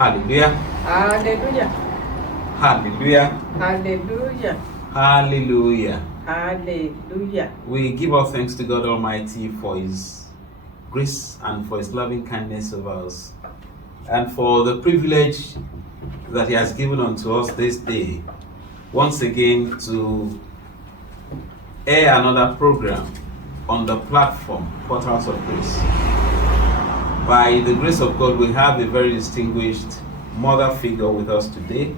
Hallelujah. Hallelujah. Hallelujah. Hallelujah. Hallelujah. Hallelujah. We give our thanks to God Almighty for His grace and for His loving kindness over us, and for the privilege that He has given unto us this day, once again to air another program on the platform, Portals of Grace. By the grace of God, we have a very distinguished mother figure with us today,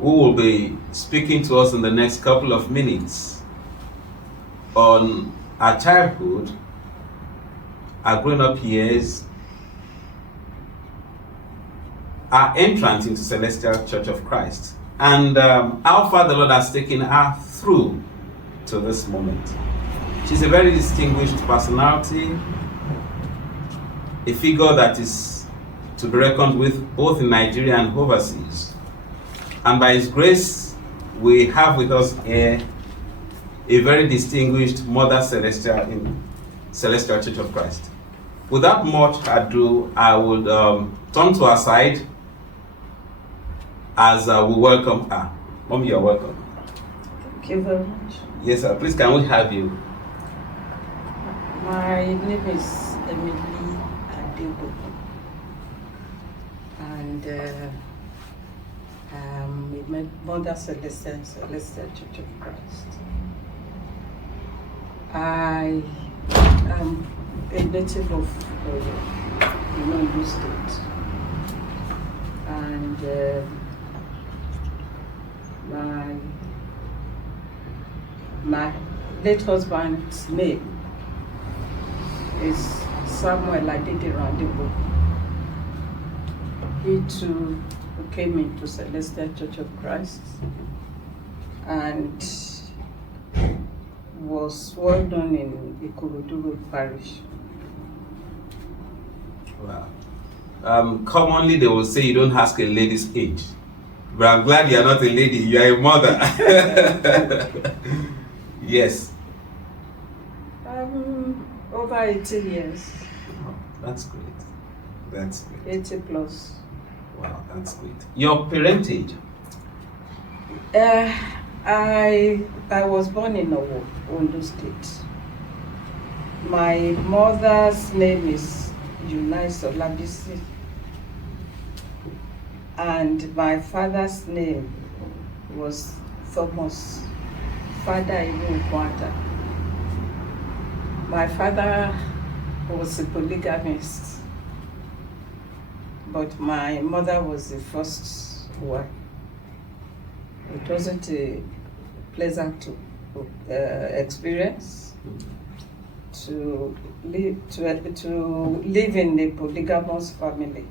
who will be speaking to us in the next couple of minutes on our childhood, our grown-up years, our entrance into Celestial Church of Christ, and how far the Lord has taken her through to this moment. She's a very distinguished personality, a figure that is to be reckoned with both in Nigeria and overseas. And by His grace, we have with us here a very distinguished Mother Celestial in Celestial Church of Christ. Without much ado, I would turn to her side as we welcome her. Mom, you're welcome. Thank you very much. Yes, sir. Please, can we have you? My name is Emily Adegbokun, and I'm a Mother Celestial Church of Christ. I am a native of Ondo State, and my late husband's name is Samuel Adegbokun. He too came into Celestial Church of Christ and was well done in Ikorodu Parish. Wow. Commonly they will say you don't ask a lady's age, but I'm glad you're not a lady, you're a mother. Yes. Over 80 years. Oh, that's great. That's great. 80 plus. Wow, that's great. Your parentage? I was born in Ondo State. My mother's name is Eunice Olabisi, and my father's name was Thomas Father Inukwata. My father was a polygamist, but my mother was the first wife. It wasn't a pleasant experience to live in a polygamous family.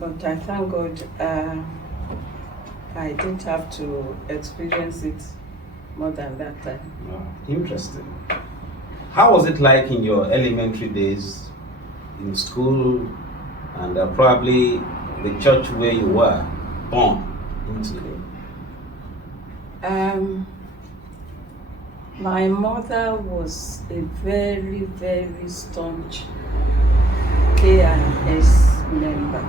But I thank God I didn't have to experience it more than that time. Wow, interesting. How was it like in your elementary days in school and probably the church where you were born into? My mother was a very, very staunch K&S member.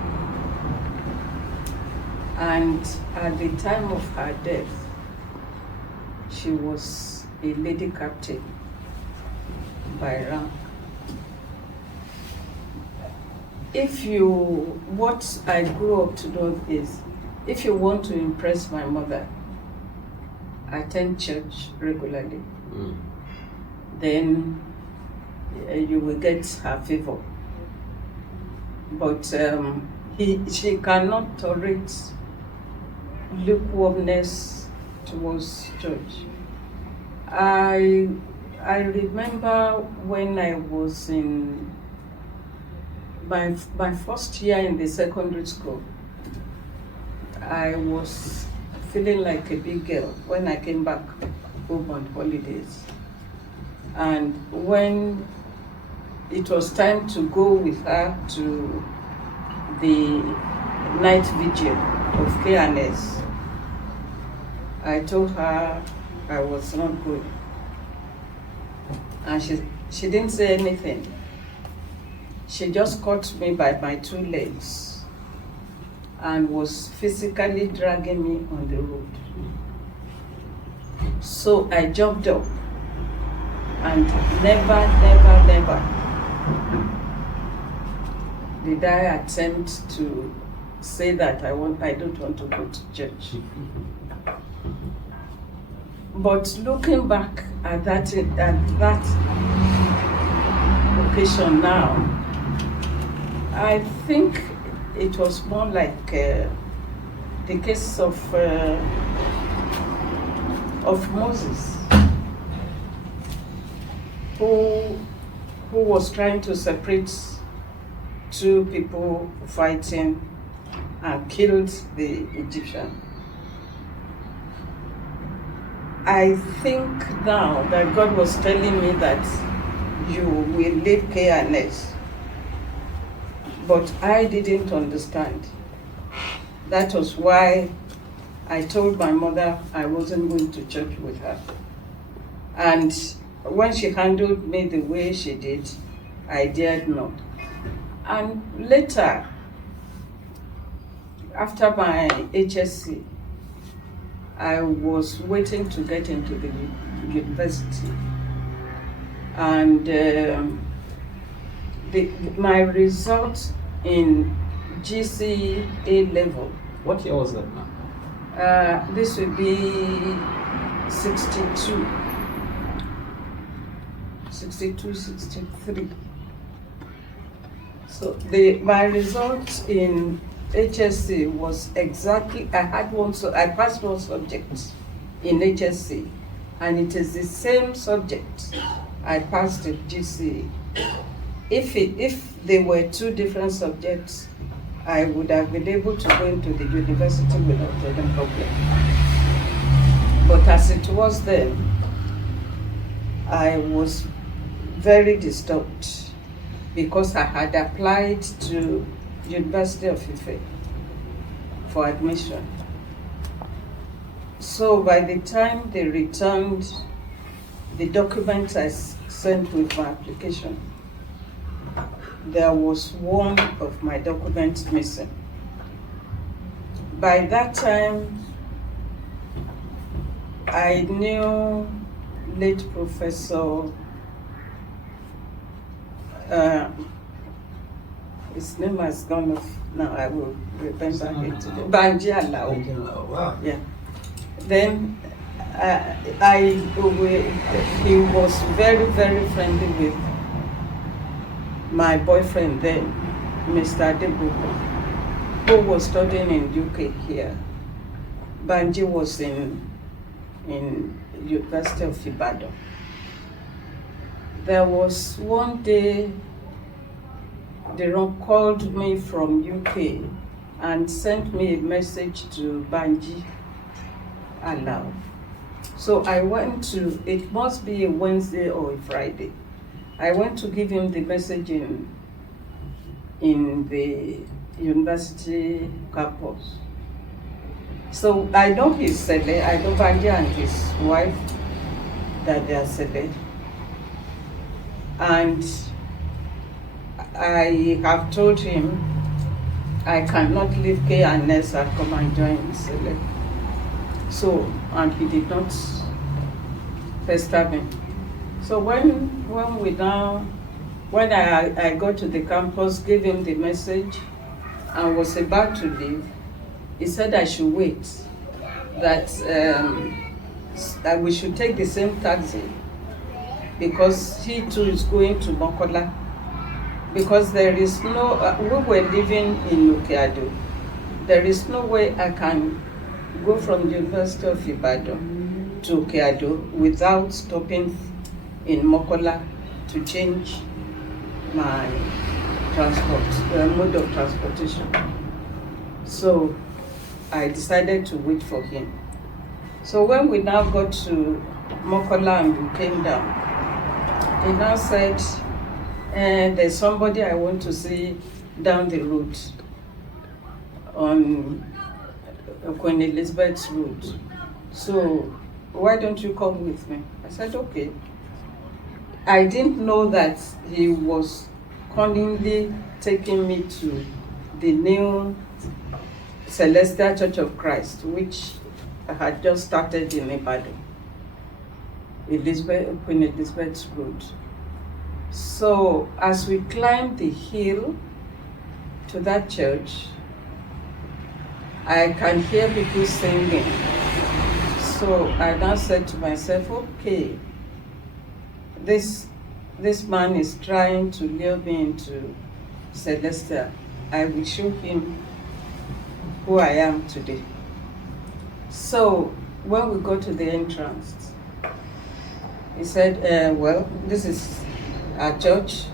And at the time of her death, she was a lady captain by rank. What I grew up to do is, if you want to impress my mother, attend church regularly. Then you will get her favor. But she cannot tolerate lukewarmness towards church. I remember when I was in my first year in the secondary school, I was feeling like a big girl when I came back home on holidays. And when it was time to go with her to the night vigil of K&S, I told her I was not going. And she didn't say anything. she just caught me by my two legs and was physically dragging me on the road. So I jumped up and never did I attempt to say that I don't want to go to church. But looking back at that occasion now, I think it was more like the case of Moses, who was trying to separate two people fighting and killed the Egyptian. I think now that God was telling me that you will leave K&S, but I didn't understand. That was why I told my mother I wasn't going to church with her. And when she handled me the way she did, I dared not. And later, after my HSC, I was waiting to get into the university. And my result in GCA level. What year was that now? This would be 62, 63. So my result in HSC was exactly, I passed one subject in HSC, and it is the same subject I passed in GCA. If they were two different subjects, I would have been able to go into the university without any problem. But as it was then, I was very disturbed because I had applied to University of Ife for admission. So by the time they returned the documents I sent with my application, there was one of my documents missing. By that time, I knew late Professor, his name has gone off now, I will remember it today. Banji Alao. Wow. Yeah. Then he was very, very friendly with my boyfriend then, Mr. Adegbokun, who was studying in UK here. Banji was in University of Ibadan. There was one day they called me from UK and sent me a message to Banji Alao. So I went to, it must be a Wednesday or a Friday. I went to give him the message in the university campus. So I know he's Sele, I know Banji and his wife, that they are Sele. And I have told him I cannot leave K&S and come and join Sele. So, and he did not pester me. So when I got to the campus, gave him the message, and was about to leave, he said I should wait, that we should take the same taxi, because he too is going to Mokola. Because there is no, we were living in Okeado. There is no way I can go from the University of Ibadan to Okeado without stopping in Mokola to change my mode of transportation. So I decided to wait for him. So when we now got to Mokola and we came down, he now said, there's somebody I want to see down the road on Queen Elizabeth's Road. So why don't you come with me? I said, okay. I didn't know that he was cunningly taken me to the new Celestial Church of Christ, which I had just started in Ibadan, Queen Elizabeth's Road. So as we climbed the hill to that church, I can hear people singing. So I now said to myself, okay, this man is trying to lure me into Celestial. I will show him who I am today. So when we got to the entrance, he said, well, this is our church.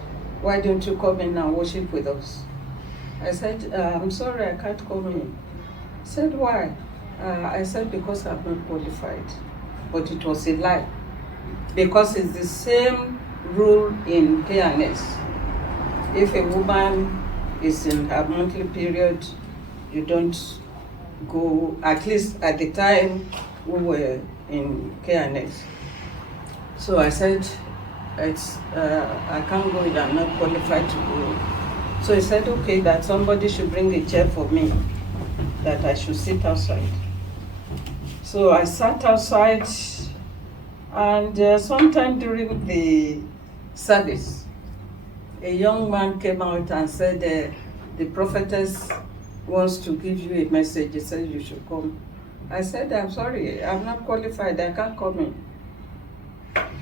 Why don't you come in and worship with us? I said, I'm sorry, I can't come in. He said, why? I said, because I'm not qualified. But it was a lie. Because it's the same rule in K&S. If a woman is in her monthly period, you don't go, at least at the time we were in K&S. So I said, I can't go in, I'm not qualified to go. So he said, okay, that somebody should bring a chair for me, that I should sit outside. So I sat outside, and sometime during the service, a young man came out and said, the prophetess wants to give you a message. He said you should come. I said, I'm sorry, I'm not qualified, I can't come in.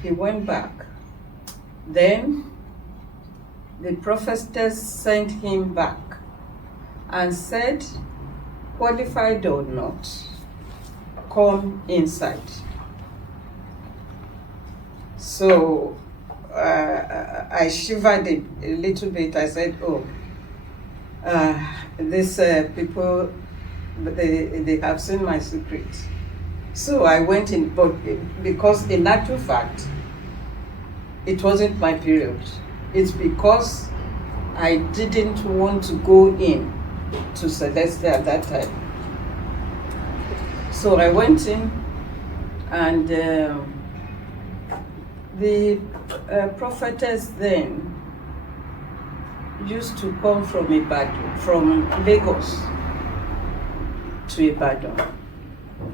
He went back. Then the prophetess sent him back and said, qualified or not, come inside. So I shivered a little bit. I said, oh, these people, they have seen my secret. So I went in, but because in actual fact, it wasn't my period. It's because I didn't want to go in to Celestial at that time. So I went in, and the prophetess then used to come from Ibadan, from Lagos to Ibadan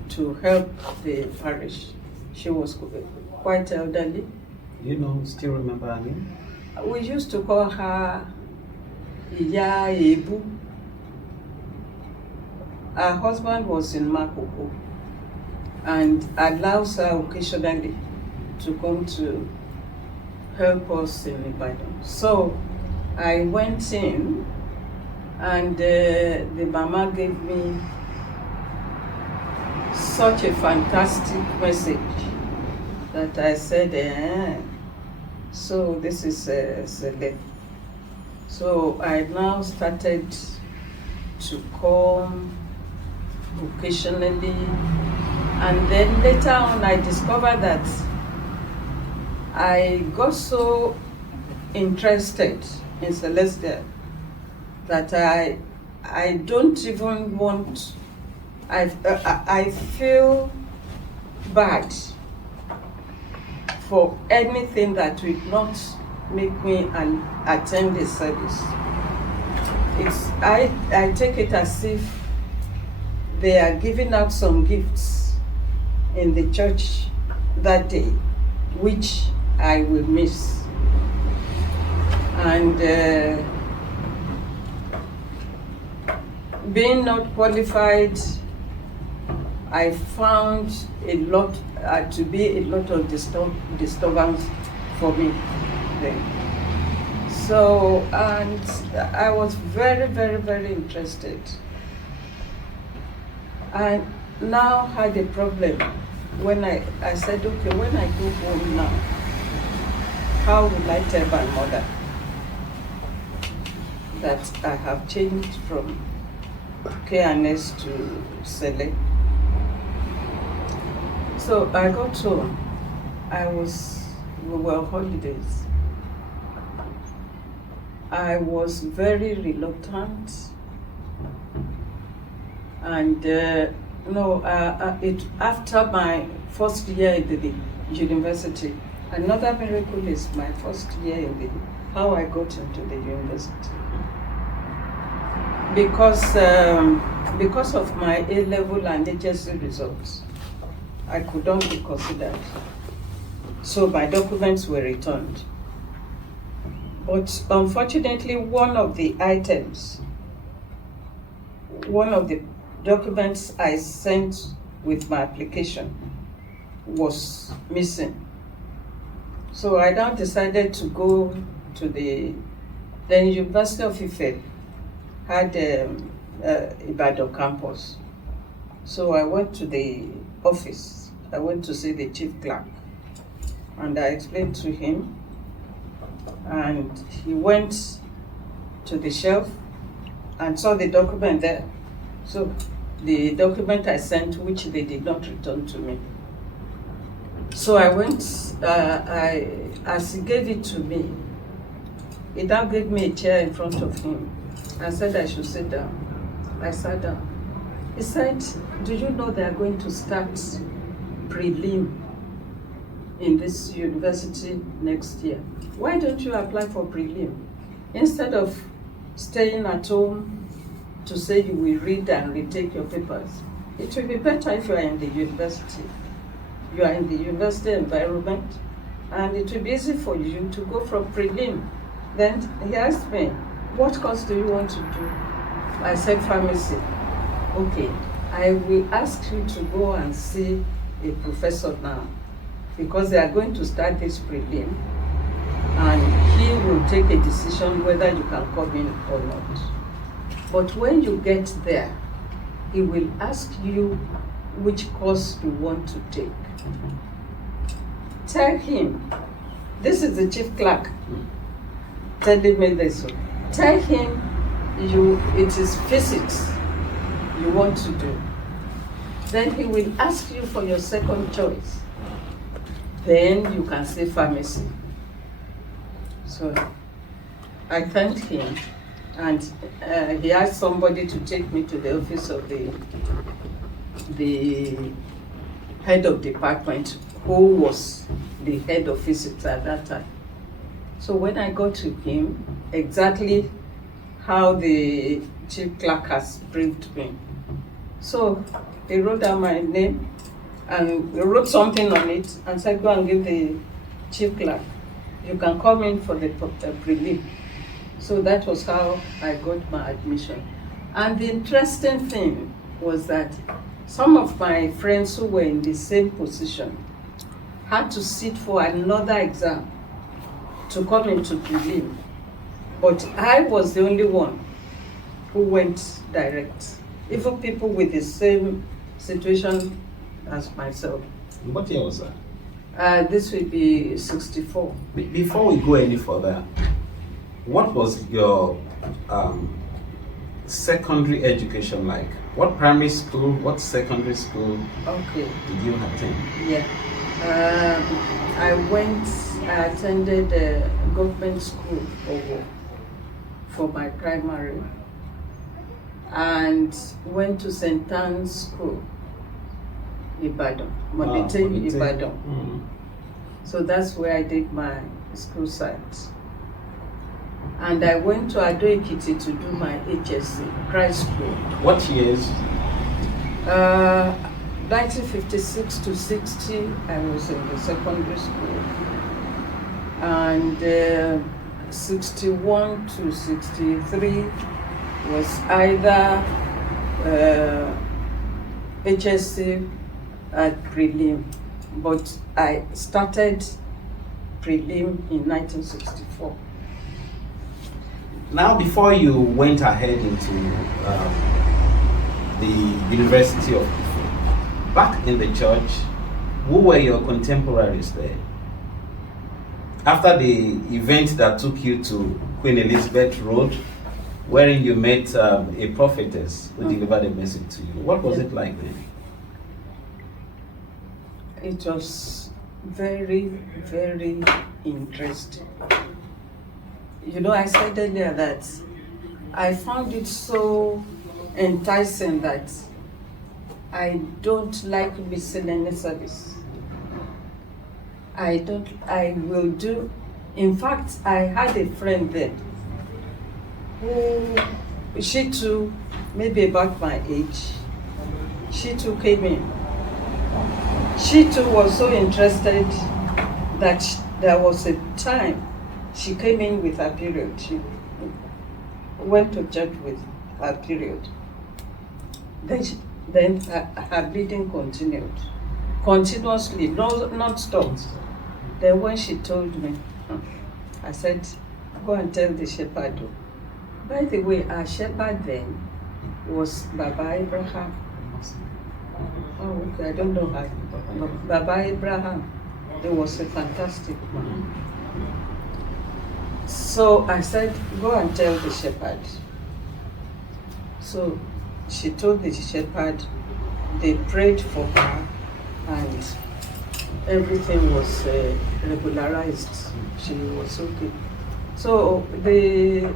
to help the parish. She was quite elderly. Still remember her name? We used to call her Iya Ebu. Her husband was in Makoko and allows her occasionally to come to help us in Ibadan. So I went in, and the mama gave me such a fantastic message that I said, so this is Sele. So I now started to come occasionally, and then later on I discovered that I got so interested in Celestial that I don't even want, I feel bad for anything that will not make me attend the service. I take it as if they are giving out some gifts in the church that day, which I will miss. And being not qualified, I found a lot to be a lot of disturbance for me then. So, and I was very, very, very interested. I now had a problem when I said, okay, when I go home now, how will I tell my mother that I have changed from K&S to Sele? So I got home. We were on holidays. I was very reluctant, and after my first year in the university, another miracle is my first year in the how I got into the university. Because of my A-level and HSC results, I could not be considered. So my documents were returned. But unfortunately, one of the documents I sent with my application was missing. So I now decided to go to the University of Ife had Ibadan campus. So I went to the office. I went to see the chief clerk, and I explained to him, and he went to the shelf and saw the document there. So the document I sent, which they did not return to me. So I went, as he gave it to me, he now gave me a chair in front of him and said I should sit down. I sat down. He said, do you know they are going to start prelim in this university next year? Why don't you apply for prelim? Instead of staying at home to say you will read and retake your papers, it will be better if you are in the university. You are in the university environment, and it will be easy for you to go from prelim. Then he asked me, what course do you want to do? I said pharmacy. Okay, I will ask you to go and see a professor now, because they are going to start this prelim, and he will take a decision whether you can come in or not. But when you get there, he will ask you which course you want to take. Tell him, this is the chief clerk telling me this. Tell him it is physics you want to do. Then he will ask you for your second choice. Then you can say pharmacy. So I thanked him, and he asked somebody to take me to the office of the head of department, who was the head of physics at that time. So when I got to him, exactly how the chief clerk has briefed me. So he wrote down my name and wrote something on it and said, go and give the chief clerk. You can come in for the prelim. So that was how I got my admission. And the interesting thing was that some of my friends who were in the same position had to sit for another exam to come into prelim. But I was the only one who went direct. Even people with the same situation as myself. What year was that? This will be 64. Before we go any further, what was your secondary education like? What primary school, what secondary school did you attend? Yeah. I attended a government school for my primary, and went to St. Anne's School, Ibadan, Modete, Ibadan. Mm-hmm. So that's where I did my school science. And I went to Ado Ekiti to do my HSC, Christ School. What years? 1956 to 60, I was in the secondary school. And 61 to 63 was either HSC at prelim, but I started prelim in 1964. Now, before you went ahead into the University of Ife, back in the church, who were your contemporaries there? After the event that took you to Queen Elizabeth Road, wherein you met a prophetess who delivered a message to you, what was it like then? It was very, very interesting. You know, I said earlier that I found it so enticing that I don't like miscellaneous service. I will do In fact, I had a friend then who, she too, maybe about my age, she too came in. She too was so interested that there was a time she came in with her period. She went to church with her period. Then her bleeding continued, continuously, not stopped. Then when she told me, I said, go and tell the shepherd. By the way, our shepherd then was Baba Abraham. Oh, okay, I don't know how. But Baba Abraham, he was a fantastic man. So I said, go and tell the shepherd. So she told the shepherd, they prayed for her, and everything was regularized. She was okay. So the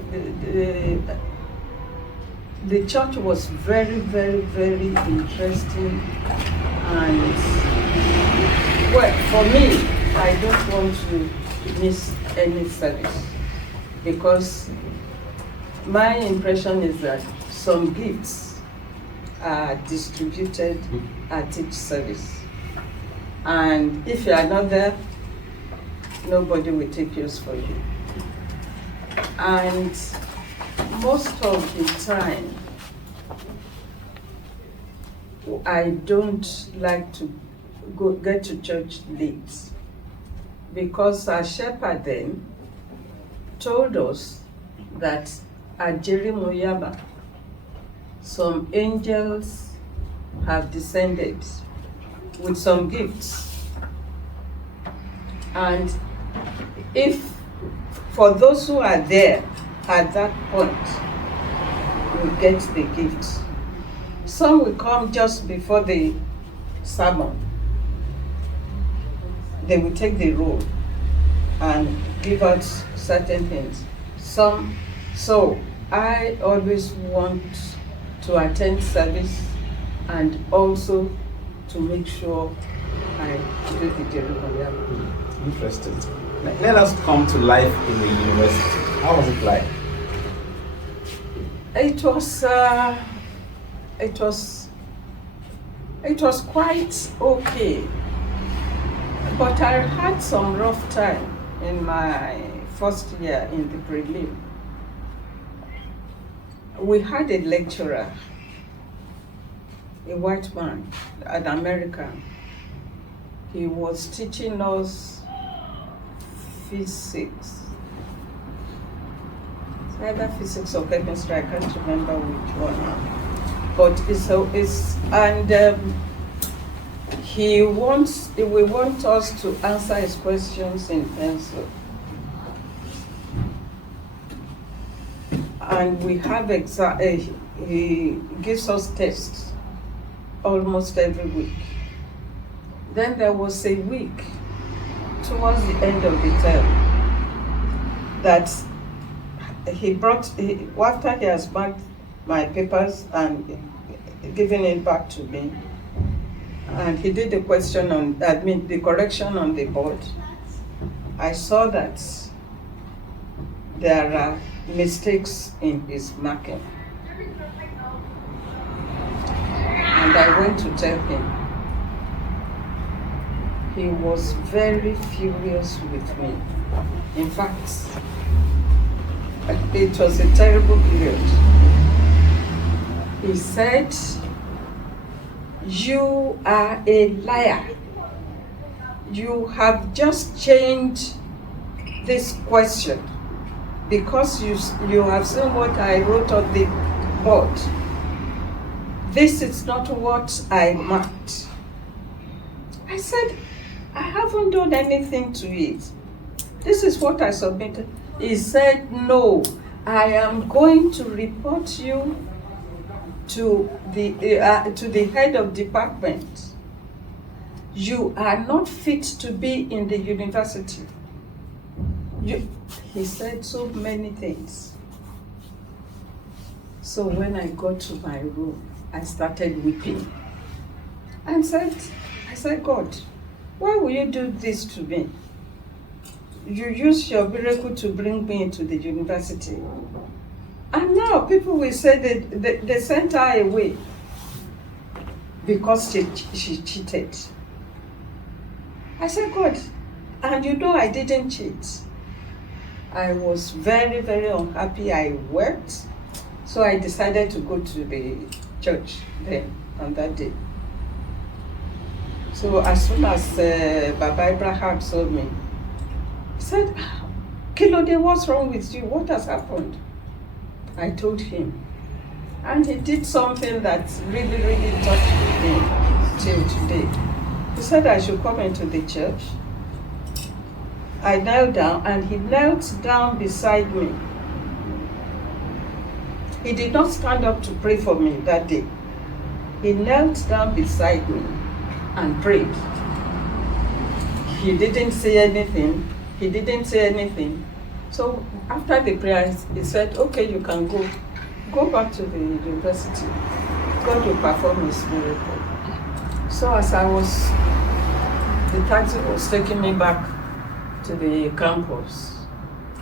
church was very, very, very interesting, and well, for me, I don't want to miss any service, because my impression is that some gifts are distributed at each service, and if you are not there, nobody will take yours for you. And most of the time, I don't like to get to church late, because our shepherd then told us that at Jerimoyaba, some angels have descended with some gifts. And if, for those who are there at that point, will get the gift. Some will come just before the sermon. They will take the roll and give out certain things. So I always want to attend service and also to make sure I do the Jeremiah. Interesting. Let us come to life in the university. How was it like? It was quite okay, but I had some rough time in my first year in the prelim. We had a lecturer, a white man, an American. He was teaching us physics. It's either physics or chemistry, I can't remember which one. But we want us to answer his questions in pencil. And we have he gives us tests almost every week. Then there was a week towards the end of the term that he brought, after he has marked my papers and given it back to me, and he did the the correction on the board, I saw that there are mistakes in his marking. And I went to tell him. He was very furious with me. In fact, it was a terrible period. He said, "You are a liar. You have just changed this question because you have seen what I wrote on the board. This is not what I marked." I said, "I haven't done anything to it. This is what I submitted." He said, "No, I am going to report you to the head of department. You are not fit to be in the university." He said so many things. So when I got to my room, I started weeping and I said, "God, why will you do this to me?" you used your miracle to bring me into the university. And now people will say that they sent her away because she cheated. I said, God, and you know I didn't cheat. I was very, very unhappy. I wept. So I decided to go to the church then on that day. So as soon as Baba Abraham saw me, he said, Kilode, what's wrong with you? What has happened? I told him. And he did something that really, really touched me till today. He said I should come into the church. I knelt down and he knelt down beside me. He did not stand up to pray for me that day. He knelt down beside me and prayed. He didn't say anything. He didn't say anything. So after the prayer, he said, okay, you can go. Go back to the university. God will perform his miracle. So as the taxi was taking me back to the campus,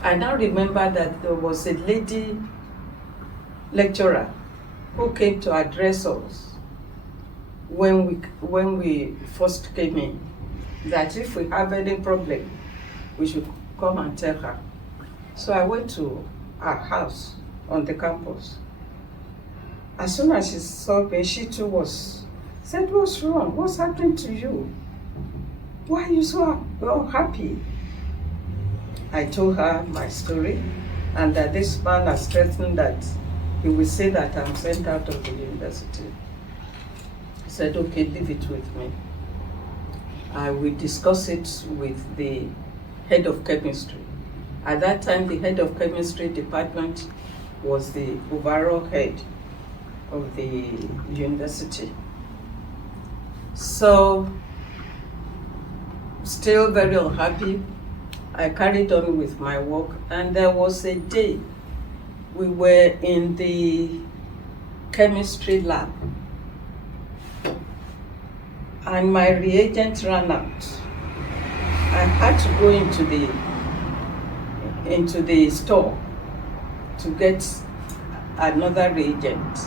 I now remember that there was a lady lecturer who came to address us when we first came in, that if we have any problem, we should come and tell her. So I went to her house on the campus. As soon as she saw me, she too said, what's wrong? What's happening to you? Why are you so happy? I told her my story and that this man has threatened that he will say that I'm sent out of the university. He said, okay, leave it with me. I will discuss it with the head of chemistry. At that time, the head of chemistry department was the overall head of the university. So, still very unhappy, I carried on with my work, and there was a day we were in the chemistry lab and my reagent ran out. I had to go into the store to get another reagent.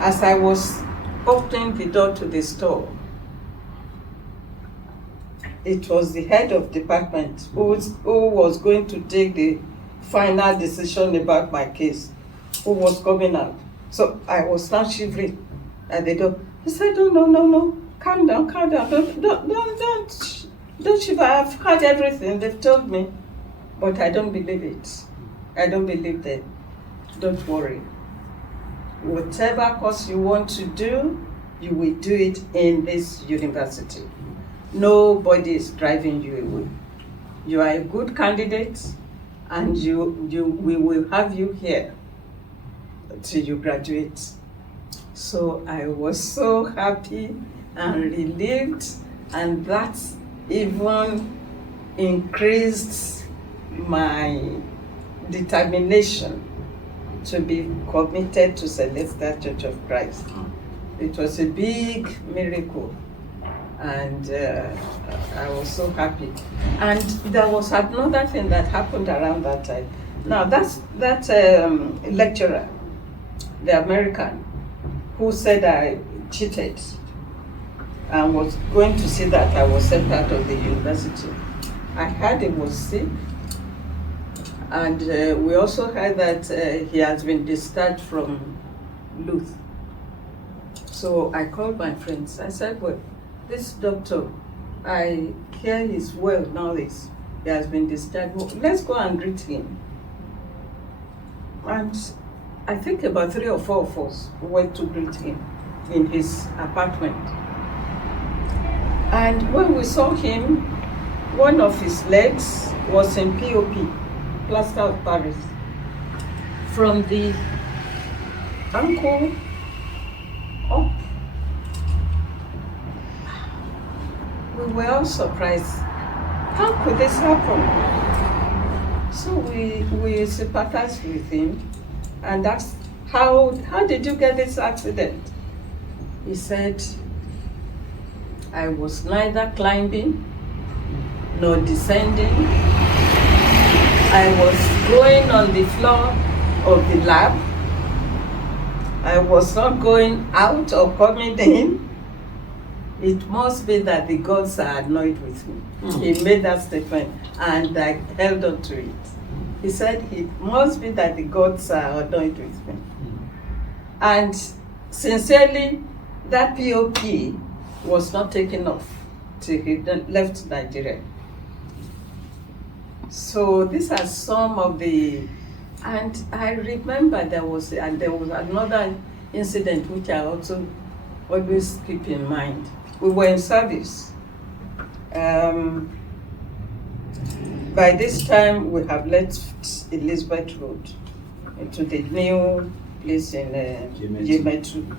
As I was opening the door to the store, it was the head of department who was going to take the final decision about my case, who was coming out. So I was now shivering at the door. He said, no, calm down, don't shiver. I've heard everything they've told me, but I don't believe it. I don't believe them. Don't worry. Whatever course you want to do, you will do it in this university. Nobody is driving you away. You are a good candidate, and we will have you here till you graduate. So I was so happy and relieved, and that even increased my determination to be committed to Celestial Church of Christ. It was a big miracle, and I was so happy. And there was another thing that happened around that time. Now that lecturer, the American, who said I cheated and was going to see that I was sent out of the university, I heard he was sick, and we also heard that he has been discharged from Luth. So I called my friends. I said, well, this doctor, I hear he's well now, he has been discharged. Well, let's go and greet him. And I think about 3 or 4 of us went to greet him in his apartment. And when we saw him, one of his legs was in POP, plaster of Paris. From the ankle up. We were all surprised. How could this happen? So we sympathized with him and asked, how did you get this accident? He said, I was neither climbing nor descending. I was going on the floor of the lab. I was not going out or coming in. It must be that the gods are annoyed with me. He made that statement and I held on to it. He said, it must be that the gods are annoyed with me. And sincerely, that POP was not taken off till he left Nigeria. So these are some of the, and I remember there was another incident which I also always keep in mind. We were in service. By this time, we have left Elizabeth Road to the new place in Jemetu.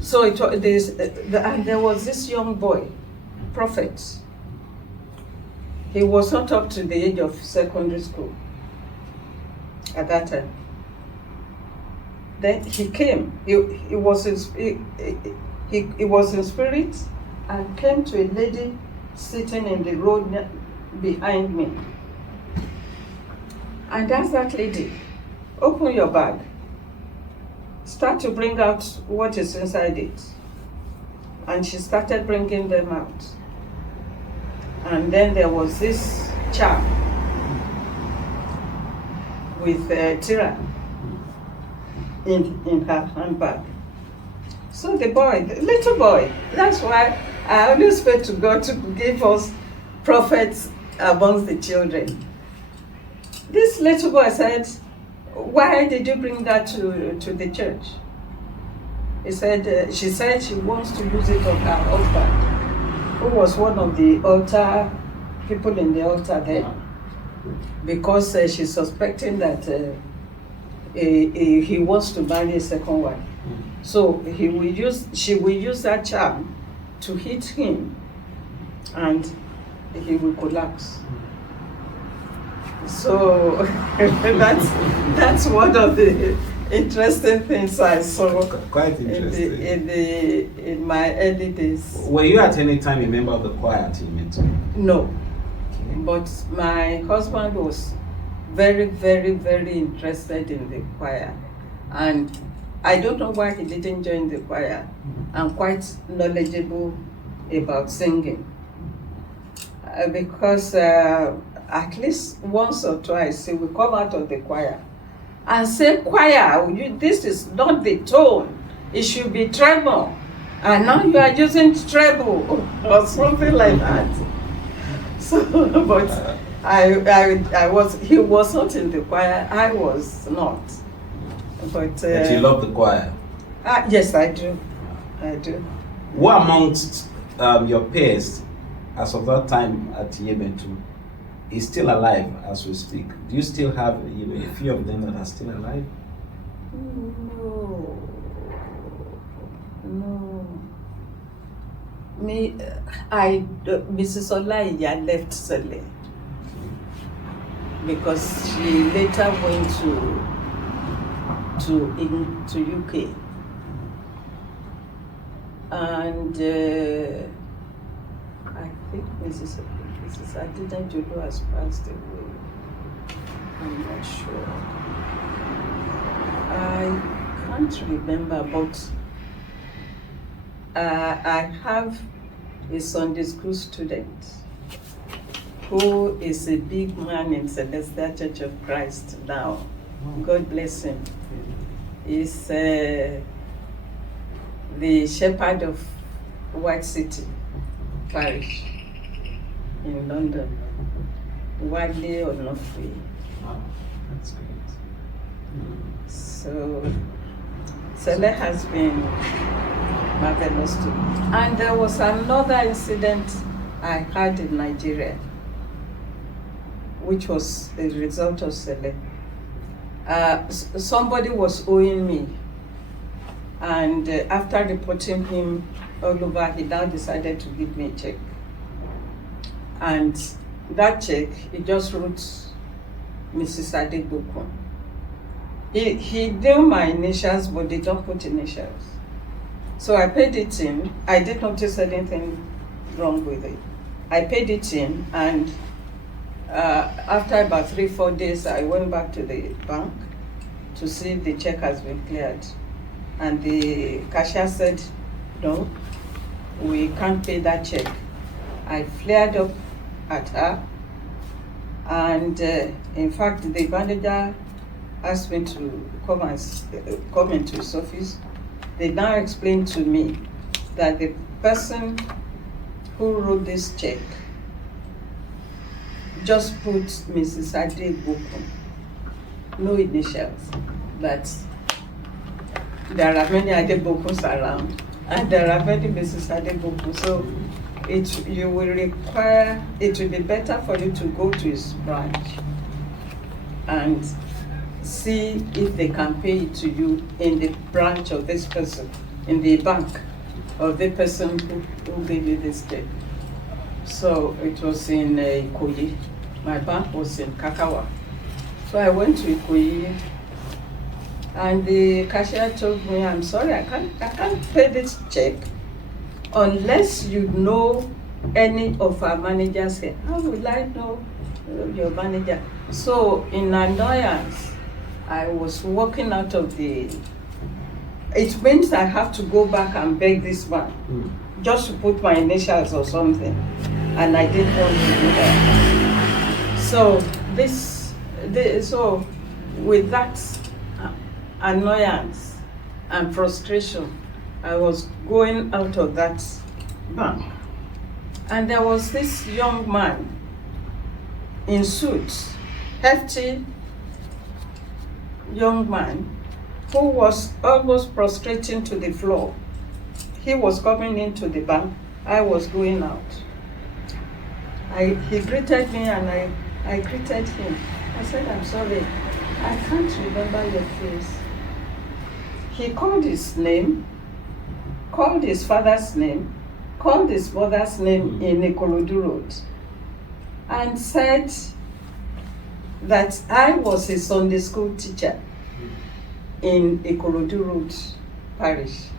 So and there was this young boy, Prophet. He was not up to the age of secondary school at that time. Then he came. He was in spirit and came to a lady sitting in the road behind me. And asked that lady, open your bag. Start to bring out what is inside it. And she started bringing them out. And then there was this charm with Tira in her handbag. So the little boy, that's why I always pray to God to give us prophets amongst the children. This little boy said, why did you bring that to the church? He said, she said she wants to use it on her husband, who was one of the altar people in the altar there, because she's suspecting that he wants to marry a second wife. So she will use that charm to hit him, and he will collapse. So that's one of the interesting things I saw. Quite interesting. In my early days. Were you at any time a member of the choir at Jemetu? No. Okay. But my husband was very, very, very interested in the choir. And I don't know why he didn't join the choir. I'm quite knowledgeable about singing. Because at least once or twice he will come out of the choir and say, choir, this is not the tone. It should be treble. And now you are using treble or something like that. So, but he was not in the choir, I was not. But you love the choir? Yes, I do. I do. Who amongst your peers, as of that time at Jemetu, is still alive as we speak? Do you still have a few of them that are still alive? No. Mrs. Olaiya left Sele because she later went to UK, and I think Mrs. Adida Jodo has passed away. I'm not sure. I can't remember, but I have a Sunday school student who is a big man in Celestial Church of Christ now. God bless him. He's the shepherd of White City Parish in London. Widely or not free. Wow, that's great. So Sele has been marvelous to me. And there was another incident I had in Nigeria, which was a result of Sele. Somebody was owing me, and after reporting him all over, he now decided to give me a check. And that check, he just wrote Mrs. Adegbokun. He knew my initials, but they don't put initials. So I paid it in. I didn't notice anything wrong with it. I paid it in, and after about 3-4 days, I went back to the bank to see if the check has been cleared. And the cashier said, no, we can't pay that check. I flared up at her, and in fact, the manager asked me to come into his office. They now explained to me that the person who wrote this check just put Mrs. Adegbokun, no initials, that there are many Adegbokuns around, and there are many Mrs. Adegbokun. So it will be better for you to go to his branch and see if they can pay it to you in the branch of this person, in the bank of the person who gave you this check. So it was in Ikoyi. My bank was in Kakawa. So I went to Ikoyi, and the cashier told me, I'm sorry, I can't pay this check unless you know any of our managers here. How will I know your manager? So in annoyance, I was walking out of the... It means I have to go back and beg this man just to put my initials or something, and I didn't want to do that. So so with that annoyance and frustration, I was going out of that bank, and there was this young man in suits, hefty young man, who was almost prostrating to the floor. He was coming into the bank, I was going out. He greeted me, and I greeted him. I said, I'm sorry, I can't remember your face. He called his name, called his father's name, called his mother's name in Ikorodu Road, and said that I was a Sunday school teacher in Ikorodu Road parish.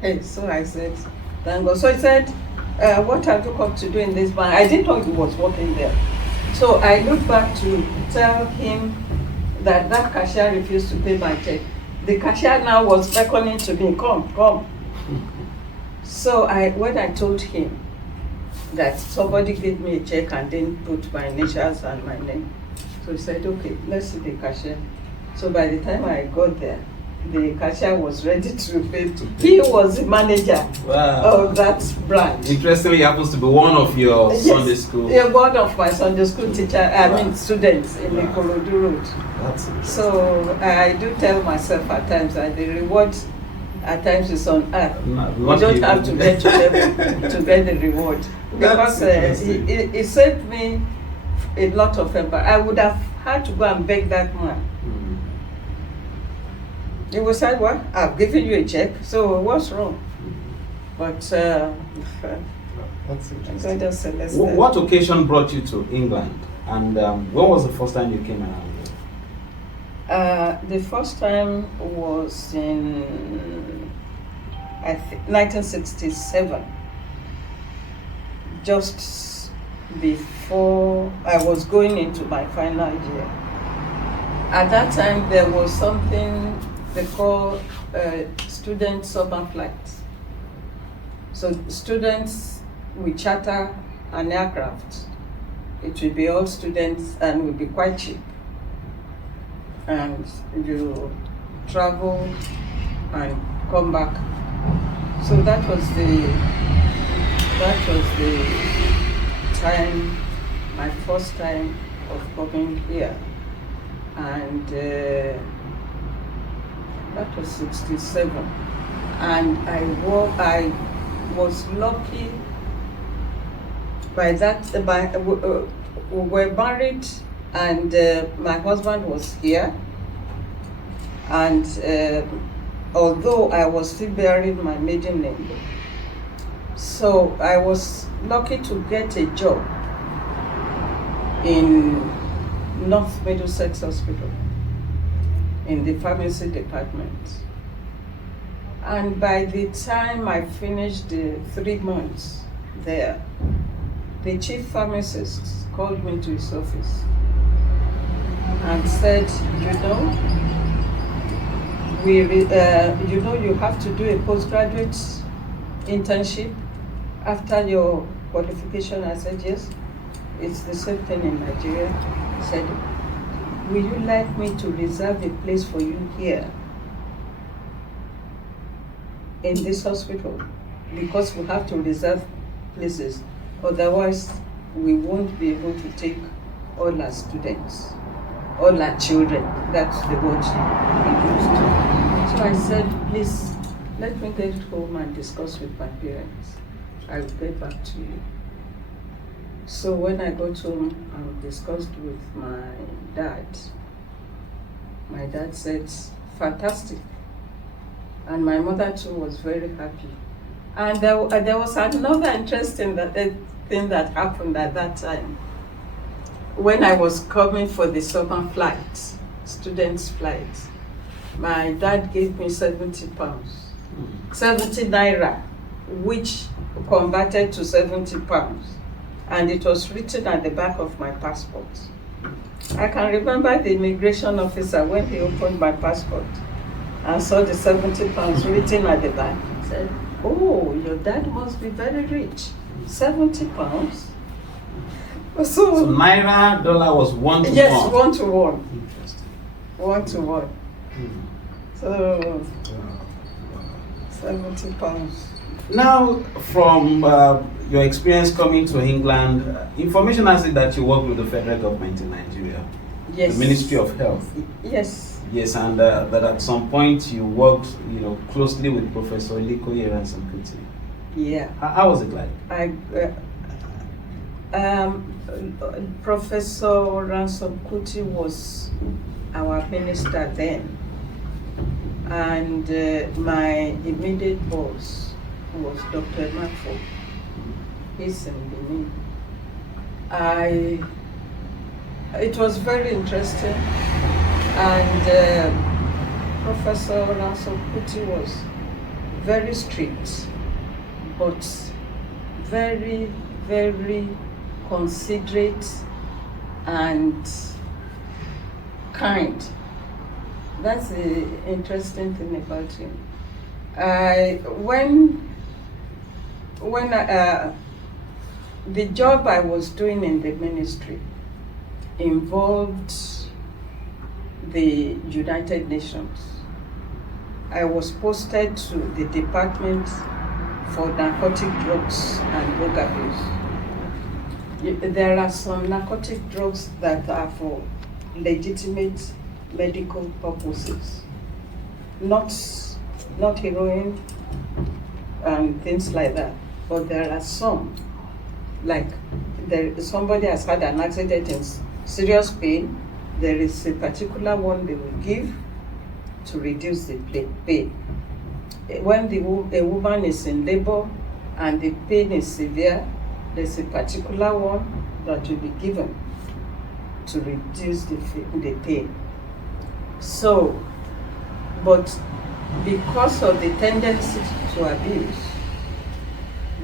Hey, so I said, thank God. So he said, what have you come to do in this bank? I didn't know he was working there. So I looked back to tell him that that cashier refused to pay my check. The cashier now was beckoning to me, come. So when I told him that somebody gave me a check and didn't put my initials and my name, so he said, okay, let's see the cashier. So by the time I got there, the cashier was ready to pay. He was the manager of that branch. Interestingly, he happens to be one of your Sunday school. Yeah, one of my Sunday school students in Ikorodu Road. That's interesting. So I do tell myself at times that the reward at times is on earth. You don't have to get to heaven to get the reward. Because it saved me a lot of effort. I would have had to go and beg that man. He would say, well, I've given you a check, so what's wrong? But that's God just said, what occasion brought you to England, and when was the first time you came around here? The first time was in 1967, just before I was going into my final year. At that time, there was something they call student summer flights. So students will charter an aircraft. It will be all students and will be quite cheap. And you travel and come back. So that was the time, my first time of coming here. And that was 67, and I was lucky by that. We were married, and my husband was here, and although I was still bearing my maiden name, so I was lucky to get a job in North Middlesex Hospital in the pharmacy department. And by the time I finished the 3 months there, the chief pharmacist called me to his office and said, you have to do a postgraduate internship after your qualification. I said, yes, it's the same thing in Nigeria. He said, will you like me to reserve a place for you here in this hospital? Because we have to reserve places, otherwise we won't be able to take all our students, all our children. That's the word he used. So I said, please, let me get home and discuss with my parents. I will get back to you. So when I got home and discussed with my dad said, fantastic. And my mother too was very happy. And there was another interesting thing that happened at that time. When I was coming for the summer flight, students' flight, my dad gave me 70 pounds, 70 naira, which converted to 70 pounds. And it was written at the back of my passport. I can remember the immigration officer when he opened my passport and saw the 70 pounds written at the back. He said, oh, your dad must be very rich. 70 pounds? So naira dollar was 1 to 1? Yes, 1 to 1. Interesting. 1 to 1. So, 70 pounds. Now, from your experience coming to England, information has it that you work with the federal government in Nigeria, Yes. the Ministry of Health. Yes. Yes, and that at some point you worked, closely with Professor Likoye Ransom-Kuti. Yeah. How was it like? Professor Ransom-Kuti was our minister then, and my immediate boss was Dr. Mafo. He's in Benin. It was very interesting, and Professor Ransom-Kuti was very strict, but very, very considerate and kind. That's the interesting thing about him. The job I was doing in the ministry involved the United Nations. I was posted to the Department for Narcotic Drugs and Drug Abuse. There are some narcotic drugs that are for legitimate medical purposes, not heroin and things like that, but there are some, like somebody has had an accident in serious pain, there is a particular one they will give to reduce the pain. When a woman is in labor and the pain is severe, there's a particular one that will be given to reduce the pain. So, but because of the tendency to abuse,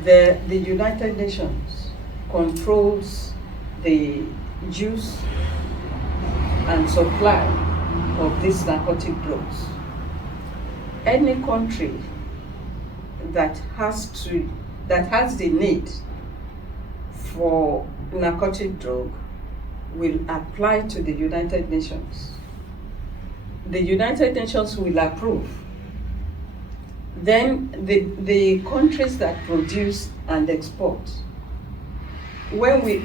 the United Nations controls the use and supply of these narcotic drugs. Any country that has the need for narcotic drug will apply to the United Nations. The United Nations will approve. Then the countries that produce and export, when we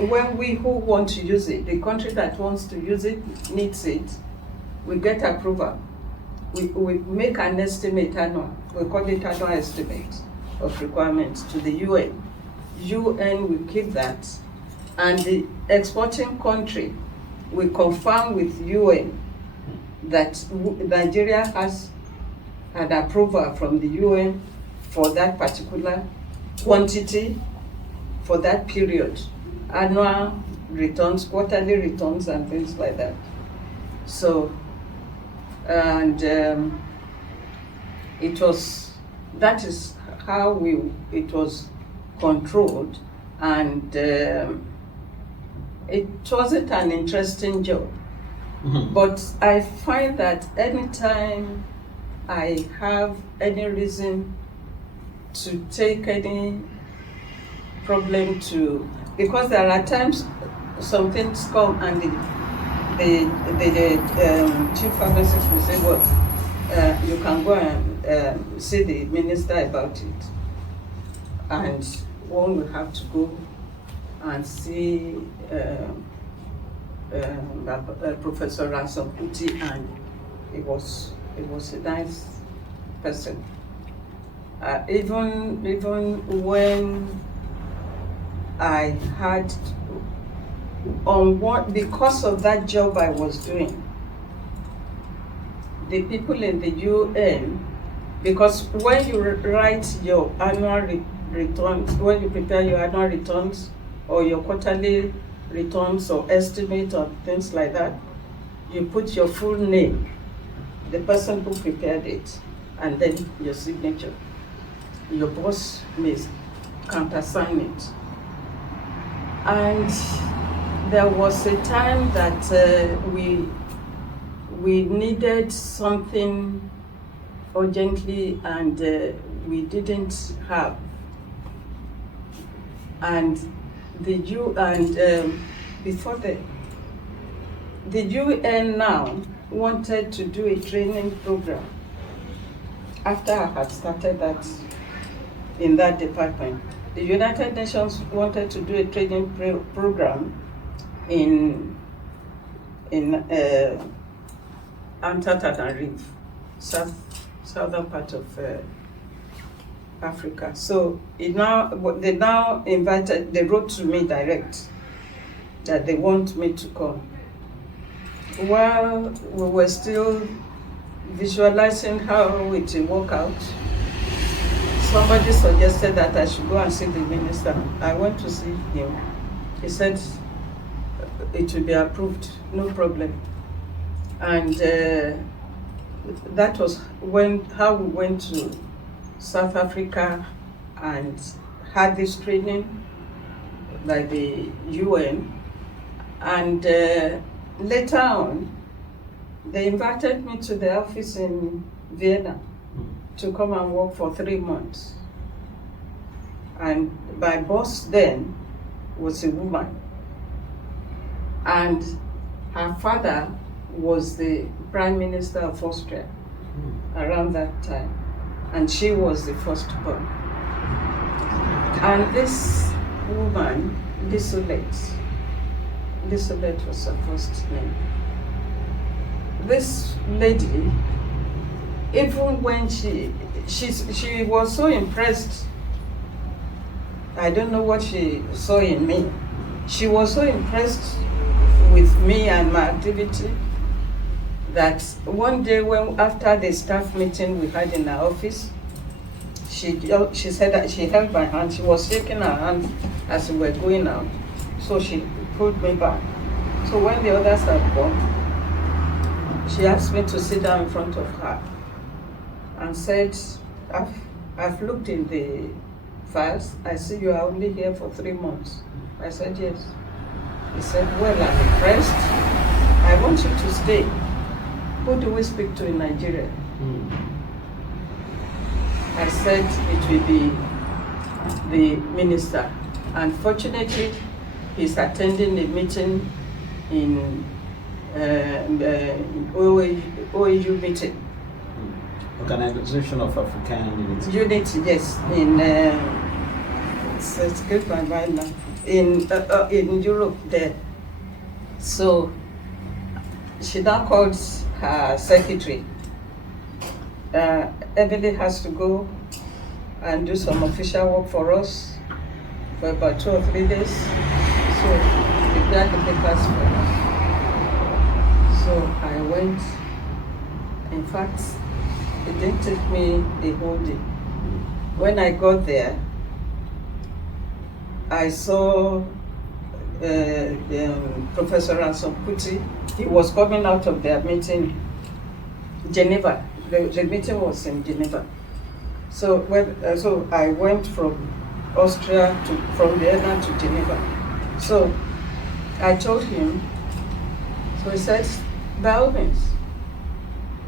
who want to use it, the country that wants to use it, needs it, we get approval. We make an estimate annual, we call it annual estimate of requirements to the UN. UN will keep that, and the exporting country will confirm with UN that Nigeria has an approval from the UN for that particular quantity for that period, annual returns, quarterly returns, and things like that. So, and that is how it was controlled. and it wasn't an interesting job. But I find that anytime I have any reason to take any problem to, because there are times some things come and the chief pharmacist will say, well, you can go and see the minister about it. And one will have to go and see Professor Ransom-Kuti, and he was a nice person. Even when I had because of that job I was doing, the people in the UN, because when you write your annual returns, when you prepare your annual returns or your quarterly returns or estimate or things like that, you put your full name, the person who prepared it, and then your signature. Your boss may countersign it. And there was a time that we needed something urgently, and we didn't have. And before the UN now wanted to do a training program after I had started that in that department. The United Nations wanted to do a training program in Antananarivo, southern part of Africa. So they now invited, they wrote to me direct that they want me to come. While we were still visualizing how it will work out, somebody suggested that I should go and see the minister. I went to see him. He said it will be approved, no problem. And that was how we went to South Africa and had this training by the UN. And later on, they invited me to the office in Vienna to come and work for 3 months. And my boss then was a woman. And her father was the Prime Minister of Austria around that time. And she was the firstborn. And this woman, Desolate was her first name. This lady, even when she was so impressed, I don't know what she saw in me. She was so impressed with me and my activity that one day, after the staff meeting we had in our office, she said that she held my hand. She was shaking her hand as we were going out, so she pulled me back. So when the others had gone, she asked me to sit down in front of her and said, I've looked in the files. I see you are only here for 3 months. I said, yes. He said, well, I'm impressed. I want you to stay. Who do we speak to in Nigeria? I said it will be the minister. Unfortunately, he's attending a meeting in OAU meeting. Organization of African Unity. Unity, yes, in escape my mind now. In Europe there. So she now called her secretary. Emily has to go and do some official work for us for about 2 or 3 days. So prepare the papers for her. So I went. In fact, it didn't take me a whole day. When I got there, I saw Professor Ransom-Kuti. He was coming out of their meeting, Geneva. The meeting was in Geneva. So so I went from Austria from Vienna to Geneva. So I told him, so he said, by all means,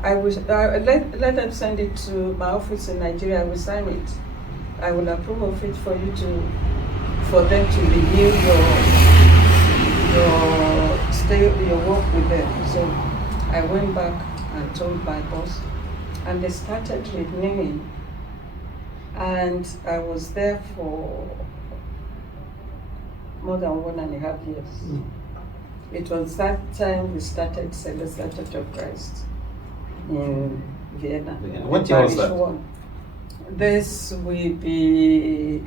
let them send it to my office in Nigeria, I will sign it. I will approve of it for them to renew your work with them. So I went back and told my boss, and they started renewing. And I was there for more than 1.5 years. It was that time we started Celestial Church of Christ in Vienna. What year was that? This will be,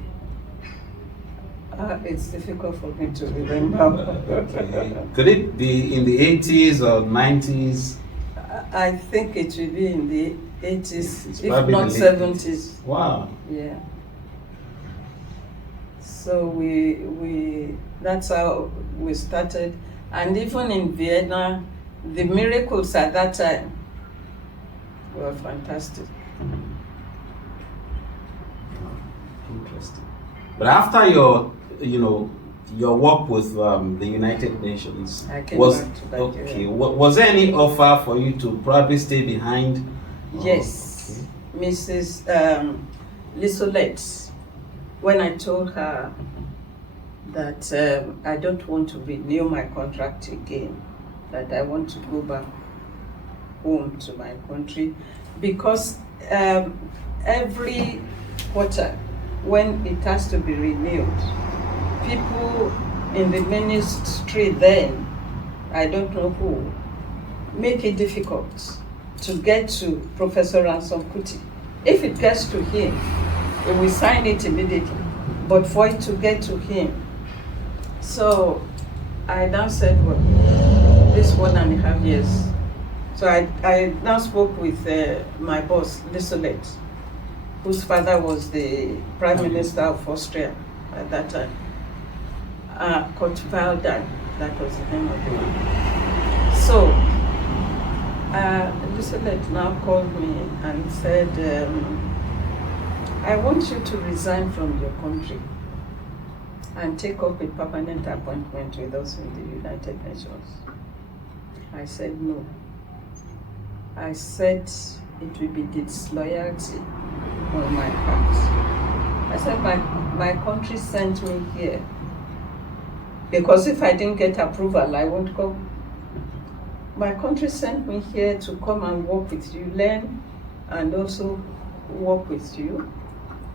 it's difficult for me to remember. Okay. Could it be in the 80s or 90s? I think it will be in the 80s, It's if probably not the late 70s. Wow. Yeah. So that's how we started. And even in Vienna, the miracles at that time were fantastic. Interesting. But after your work with the United Nations, I came back to Nigeria. okay. Was there any offer for you to probably stay behind? Yes, Okay. Mrs. Lissolette, when I told her that I don't want to renew my contract again, that I want to go back home to my country, because every quarter, when it has to be renewed, people in the ministry then, I don't know who, make it difficult to get to Professor Ransom Kuti. If it gets to him, he will sign it immediately, but for it to get to him. So I now said, well, this 1.5 years. So I now spoke with my boss, Lissolette, whose father was the Prime Minister of Austria at that time. Kurt Wildheim, that was the name of the man. So Lissolette now called me and said, I want you to resign from your country and take up a permanent appointment with us in the United Nations. I said no. I said it will be disloyalty on my part. I said my country sent me here because if I didn't get approval, I won't go. My country sent me here to come and work with you, learn and also work with you.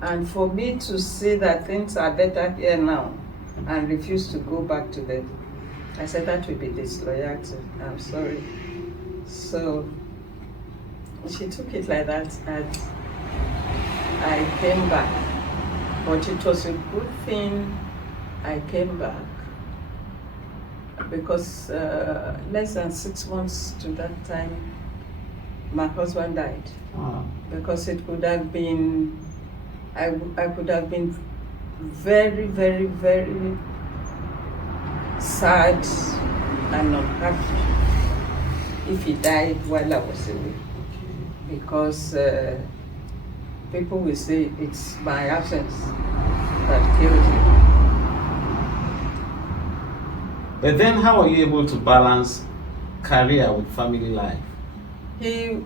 And for me to see that things are better here now and refuse to go back to them, I said that will be disloyalty. I'm sorry. So she took it like that and I came back. But it was a good thing I came back because less than 6 months to that time, my husband died. Wow. Because it could have been, I could have been very, very, very sad and unhappy if he died while I was away. Because people will say it's my absence that killed him. But then how are you able to balance career with family life? He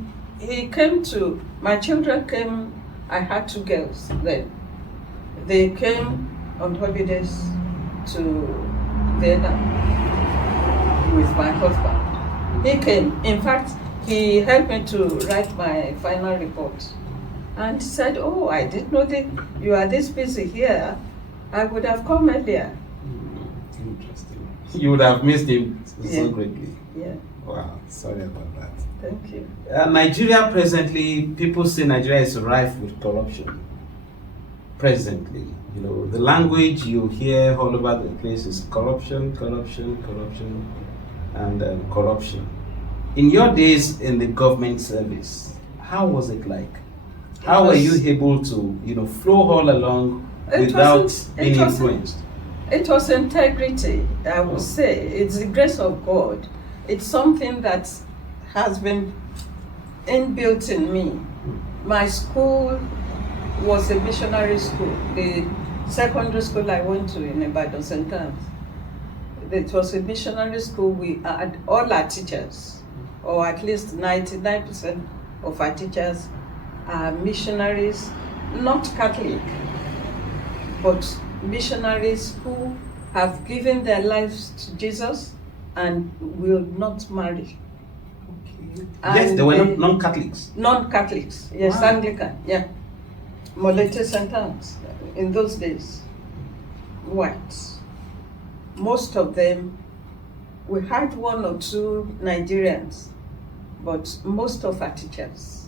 came to, my children came, I had 2 girls then. They came on holidays to Vienna with my husband. He came, in fact, he helped me to write my final report. And he said, oh, I didn't know that you are this busy here. I would have come earlier. Interesting. You would have missed him so greatly. Yeah. Wow, sorry about that. Thank you. Nigeria presently, people say Nigeria is rife with corruption. Presently, the language you hear all over the place is corruption, corruption, corruption, and corruption. In your days in the government service, how was it like? How were you able to, flow all along without being influenced? It was integrity, I would say. It's the grace of God. It's something that has been inbuilt in me. My school was a missionary school. The secondary school I went to in Ibadan St. Anne's, it was a missionary school. We had all our teachers, or at least 99% of our teachers are missionaries, not Catholic, but missionaries who have given their lives to Jesus and will not marry. Yes, they were non-Catholics. Non-Catholics, yes, Wow. Anglican, yeah. Molete St. Anne's, in those days, whites. Most of them, we had one or two Nigerians, but most of our teachers.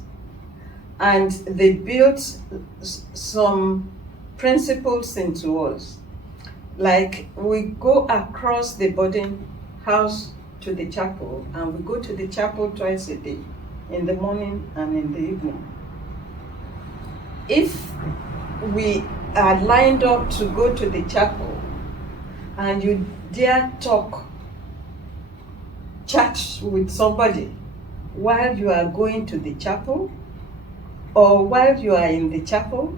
And they built some principles into us. Like, we go across the boarding house to the chapel, and we go to the chapel twice a day, in the morning and in the evening. If we are lined up to go to the chapel and you dare chat with somebody while you are going to the chapel or while you are in the chapel,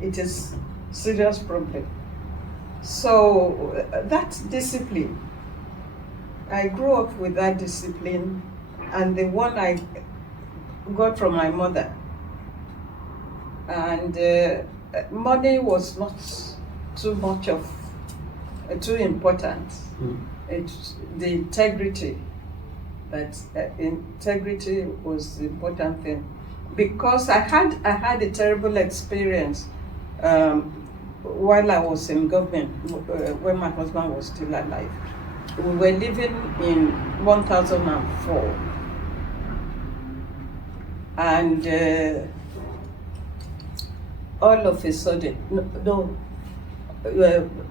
it is serious problem. So that discipline, I grew up with that discipline, and the one I got from my mother. And money was not too much of too important. It's the integrity. That integrity was the important thing, because I had a terrible experience while I was in government, when my husband was still alive. We were living in 1004, and all of a sudden,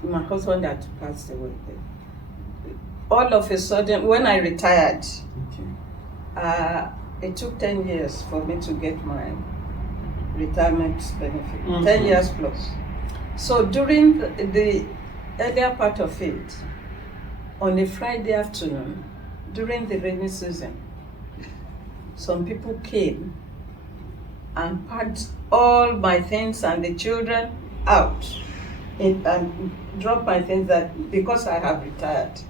my husband had passed away. All of a sudden, when I retired, it took 10 years for me to get my retirement benefit, 10 years plus. So during the earlier part of it, on a Friday afternoon, during the rainy season, some people came and packed all my things and the children out and dropped my things, that because I have retired,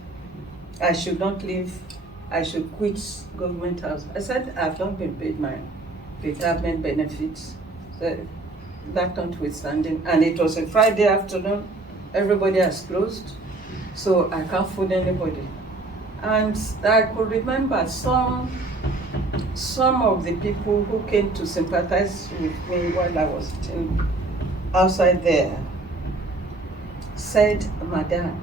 I should not leave, I should quit government house. I said, I've not been paid my retirement benefits. So that notwithstanding, and it was a Friday afternoon, everybody has closed, so I can't fool anybody. And I could remember some of the people who came to sympathize with me while I was outside there said, Madam,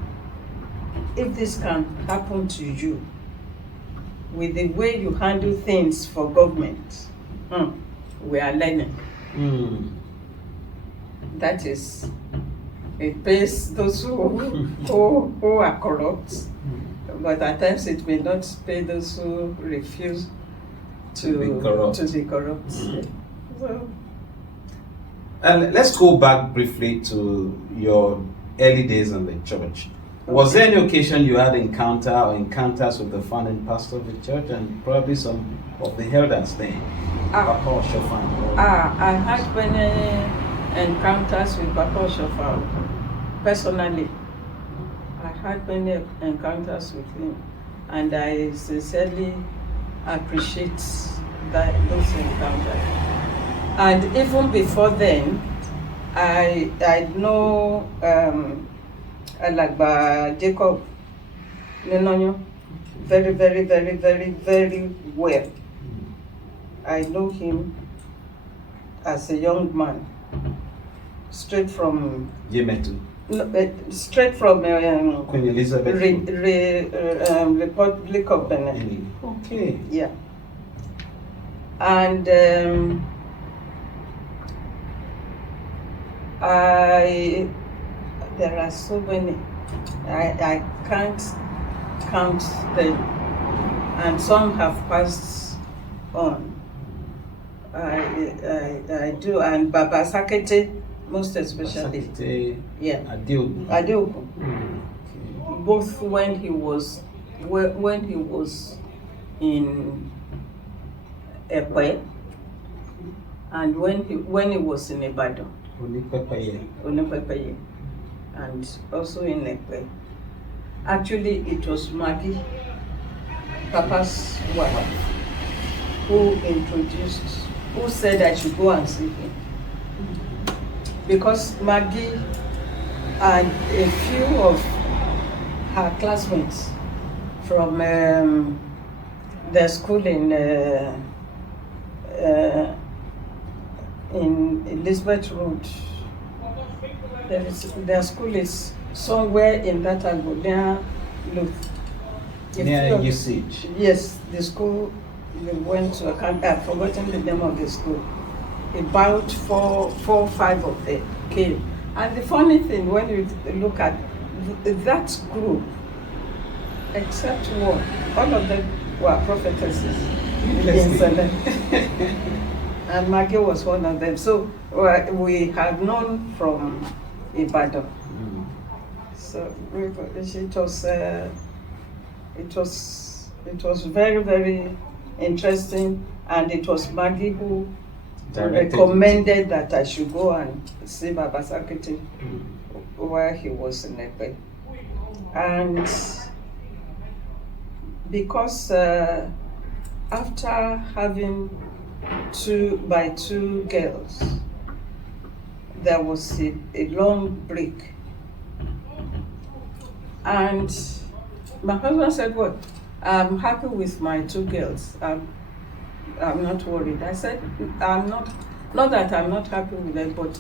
if this can happen to you with the way you handle things for government, we are learning. That is, it pays those who are corrupt, but at times it may not pay those who refuse to be corrupt. So, and let's go back briefly to your early days in the church. Was there any occasion you had encounters with the founding pastor of the church and probably some of the elders then? Papa Oshofan? I had many encounters with Papa Oshofan. Personally, I had many encounters with him, and I sincerely appreciate those encounters. And even before then, I know Alagba Jacob Nenonyo very, very, very, very, very well. I know him as a young man, straight from Yemetu. Straight from Queen Elizabeth. Republic of Benin. Okay. Yeah. And there are so many. I can't count them, and some have passed on. I do, and Baba Sakete, most especially. Sakete, yeah. Adegbokun. Okay. Both when he was in Ekwe And when he was in Ibadan, Onipepaye. Onipepeye, and also in Ekpe. Actually, it was Maggie, Papa's wife, who said I should go and see him. Because Maggie and a few of her classmates from the school in Elizabeth Road. Their school is somewhere in that Agonia loop. Near usage. Yes, the school we went to. I've forgotten the name of the school. About four or five of them came. And the funny thing, when you look at that group, except one, all of them were prophetesses. And Maggie was one of them. So we had known from Ibadan. So it was very, very interesting, and it was Maggie who recommended that I should go and see Baba Sakiti where he was in Ekpe. And because after having two girls, there was a long break. And my husband said, "What? I'm happy with my two girls. I'm not worried." I said, "I'm not that I'm not happy with them, but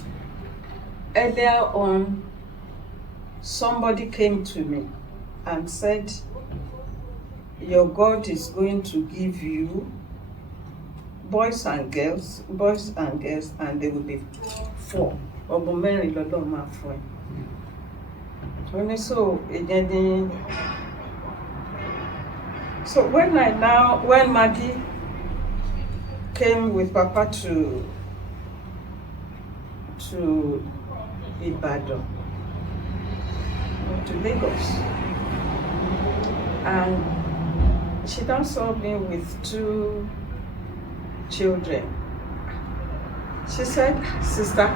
earlier on, somebody came to me and said, your God is going to give you boys and girls, and they will be 4. So when Maggie came with Papa to Ibadan, to Lagos, and she now saw me with 2 children. She said, "Sister,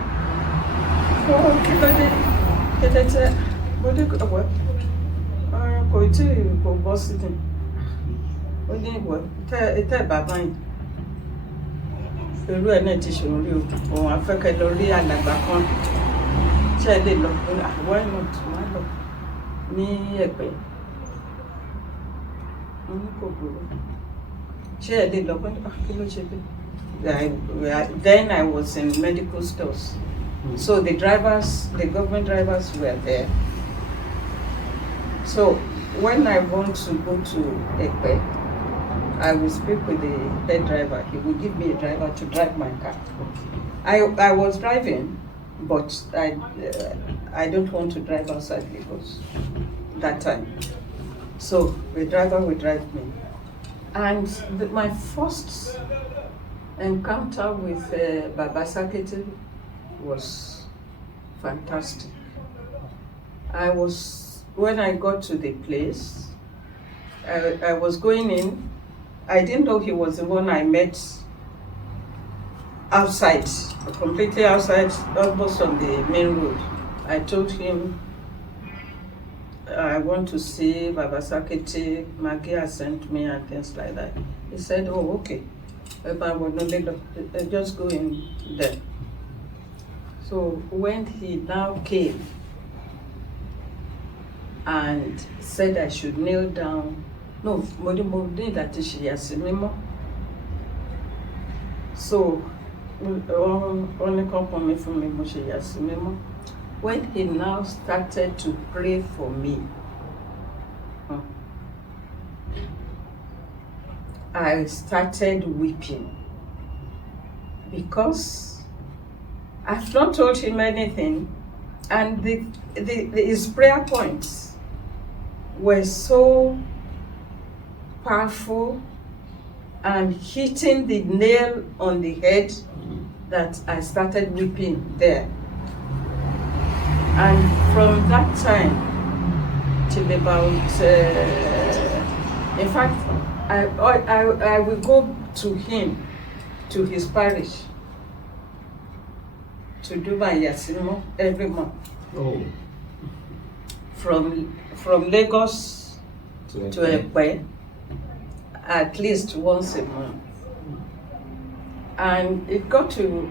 irú ẹ̀ náà ti ṣòro rí o, òun afẹ́kẹ́ lọ rí alàgbà kan, ṣé ẹ lè lọ? Why not? Má lọ ní Ẹ̀pẹ́. Mo ní kò burú. Ṣé ẹ lè lọ? Kí ló ṣe bí? Then I was in medical stores. So the government drivers were there. So when I want to go to Ekpe, I will speak with the head driver. He will give me a driver to drive my car. I was driving, but I don't want to drive outside Lagos that time. So the driver will drive me. And my first encounter with Baba Sakiti was fantastic. When I got to the place, I was going in. I didn't know he was the one I met outside, completely outside, almost on the main road. I told him, I want to see Baba Sakiti, Maggie has sent me and things like that. He said, "Oh, okay. Just go in there." So when he now came and said I should kneel down, no, that she has memo. So only come me from me, memo. When he now started to pray for me, I started weeping because I've not told him anything, and his prayer points were so powerful and hitting the nail on the head that I started weeping there. And from that time till about, in fact, I will go to him, to his parish, to do my yasimo every month. Oh. From Lagos to Ekpe, at least once a month. And it got to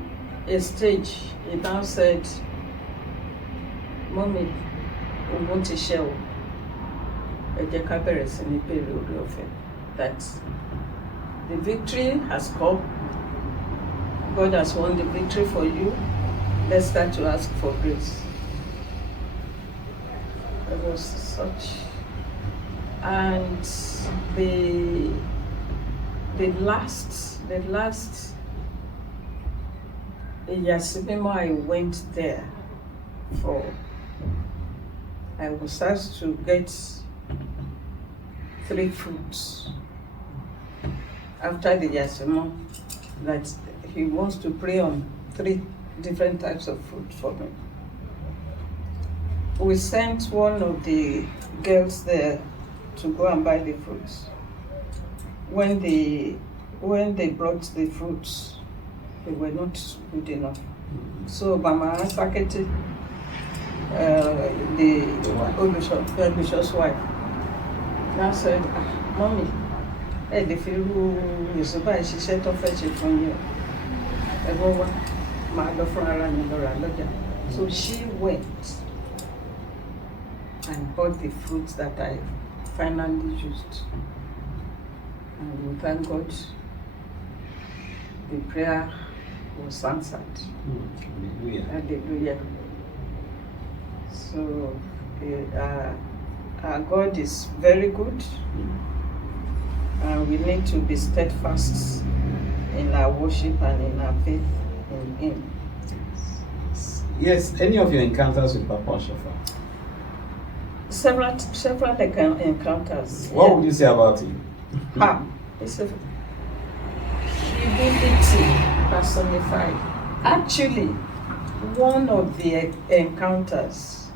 a stage, he now said, Mommy, we want to share that the victory has come. God has won the victory for you. Let's start to ask for grace. It was such, and the last Yasimimo I went there for, I was asked to get 3 fruits after the Yasimimo, that he wants to pray on 3 different types of fruit for me. We sent one of the girls there to go and buy the fruits. When they brought the fruits, they were not good enough. So Mama Saketi, the bishop's wife, now said, Mommy, the feel is about she said to fetch it from you. So she went and bought the fruits that I finally used. And we thank God the prayer was answered. Hallelujah. Hallelujah. So our God is very good, and we need to be steadfast in our worship and in our faith in Him. Yes, any of your encounters with Papa Shafa? Several encounters. What would you say about him? It's a humility personified. Actually, one of the encounters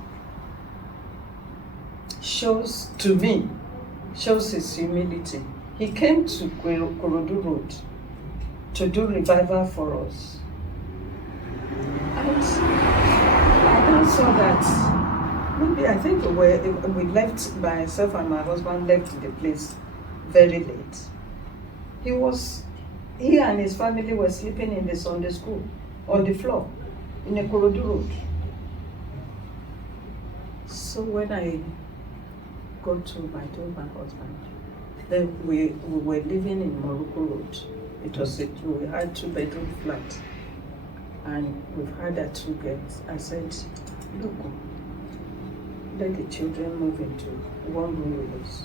shows his humility. He came to Korodu Road to do revival for us. And I now saw that maybe I think we left, myself and my husband left the place very late. He and his family were sleeping in the Sunday school on the floor in a Korodu Road. So when I got to my husband, then we were living in Morocco Road. It was we had 2-bedroom flat, and we've had our 2 girls. I said, look, let the children move into one room with us.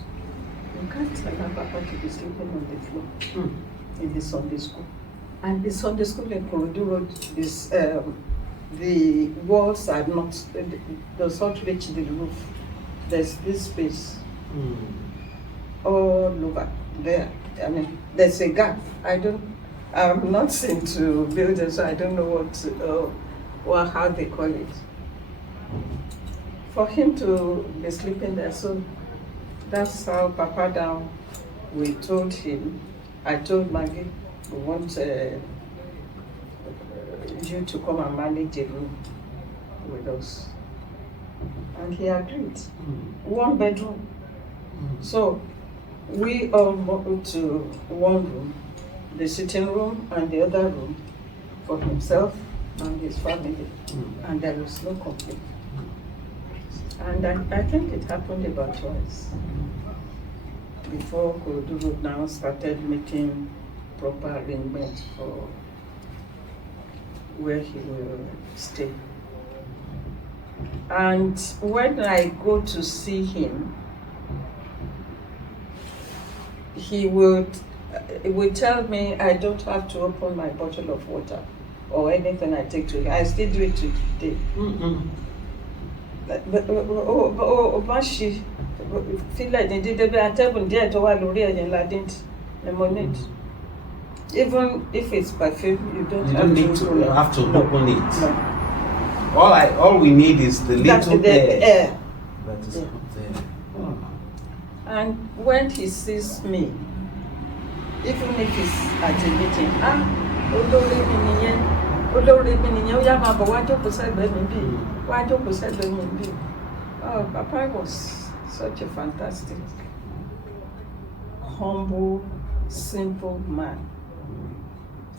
You can't allow Papa to be sleeping on the floor in the Sunday school. And the Sunday school in Korodu Road is, the walls are not, does not reach the roof. There's this space all over there. I mean, there's a gap. I'm not into buildings, so I don't know how they call it. For him to be sleeping there, so that's how Papa down, we told him, I told Maggie, we want you to come and manage a room with us. And he agreed. 1 bedroom. So we all moved to 1 room, the sitting room and the other room for himself and his family. And there was no complaint. And I think it happened about twice before Korodu Road now started making proper arrangements for where he will stay. And when I go to see him, he would tell me I don't have to open my bottle of water or anything I take to him. I still do it today. But she feel like they did a table there to even if it's perfume, you don't have to open it. No. All we need is the little air that is put there. And when he sees me, even if it's at a meeting, olórí mi nìyẹn, ó yá máa bọ̀ wá jókòó sẹ́gbẹ̀ẹ́ mi bí, wá jókòó sẹ́gbẹ̀ẹ́ mi bí. Oh, Papa was such a fantastic, humble, simple man.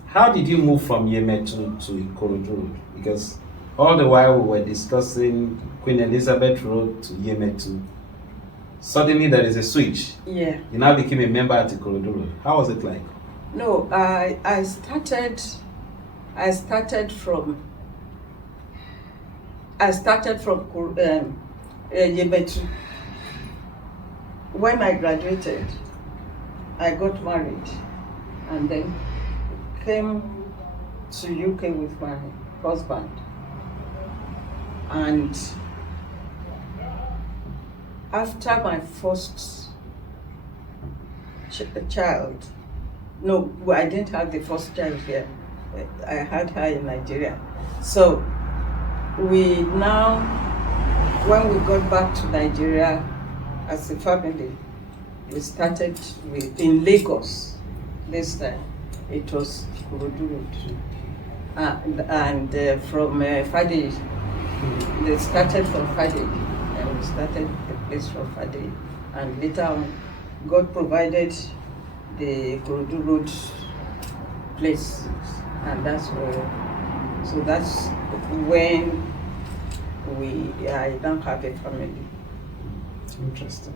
How did you move from Yemetu to Ikorodu? Because all the while we were discussing Queen Elizabeth Road to Yemetu, suddenly there is a switch. Yeah. You now became a member at Ikorodu Road. How was it like? No, I started from Yemetu. When I graduated, I got married and then came to UK with my husband. And after my first child, no, I didn't have the first child here. I had her in Nigeria. So we now, when we got back to Nigeria as a family, we started in Lagos. This time it was Ikorodu Road. And from Fade, they started from Fade, and we started the place from Fade. And later on, God provided the Ikorodu Road place, and that's when I now have a family. Interesting.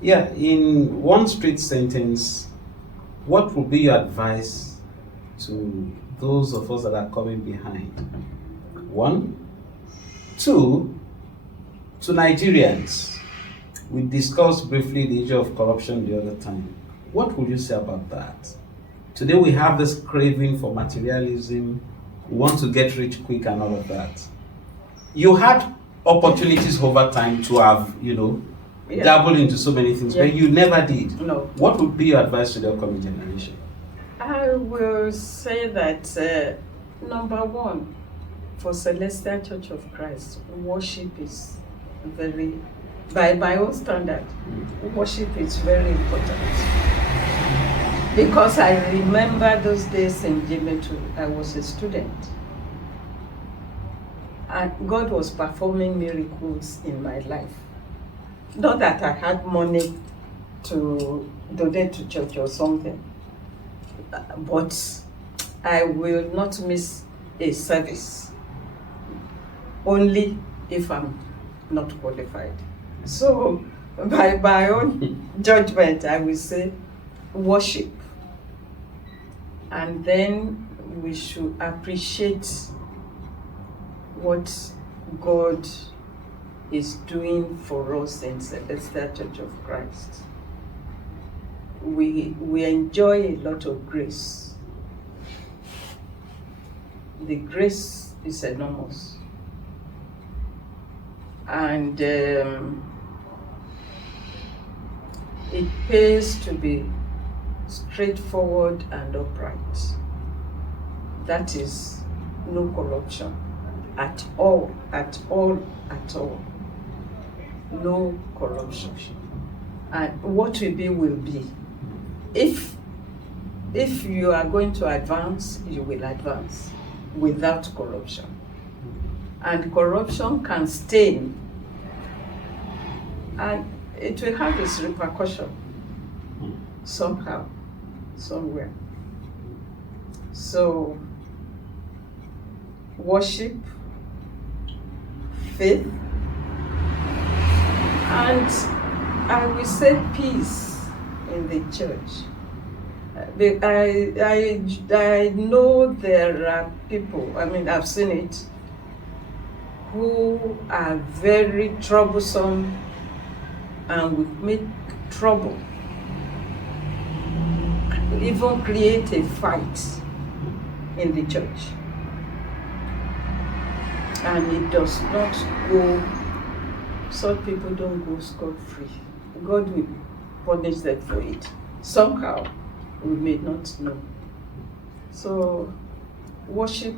Yeah, in one straight sentence, what would be your advice to those of us that are coming behind? 1, 2, to Nigerians. We discussed briefly the issue of corruption the other time. What would you say about that? Today we have this craving for materialism, we want to get rich quick and all of that. You had opportunities over time to have, dabble into so many things, but you never did. No. What would be your advice to the upcoming generation? I will say that number one, for Celestial Church of Christ, worship is very, by my own standard, worship is very important. Because I remember those days in Yemetu, I was a student. And God was performing miracles in my life. Not that I had money to donate to church or something, but I will not miss a service, only if I'm not qualified. So by my own judgment, I will say worship. And then we should appreciate what God is doing for us in Celestial Church of Christ. We enjoy a lot of grace. The grace is enormous. And it pays to be straightforward and upright. That is no corruption at all. No corruption. And what will be. If you are going to advance, you will advance without corruption. And corruption can stain, and it will have its repercussion somehow, somewhere. So, worship, faith, and I will say peace in the church. I know there are people, I've seen it, who are very troublesome and would make trouble, even create a fight in the church. And it does not go, such people don't go scot-free. God will punish them for it. Somehow, we may not know. So, worship,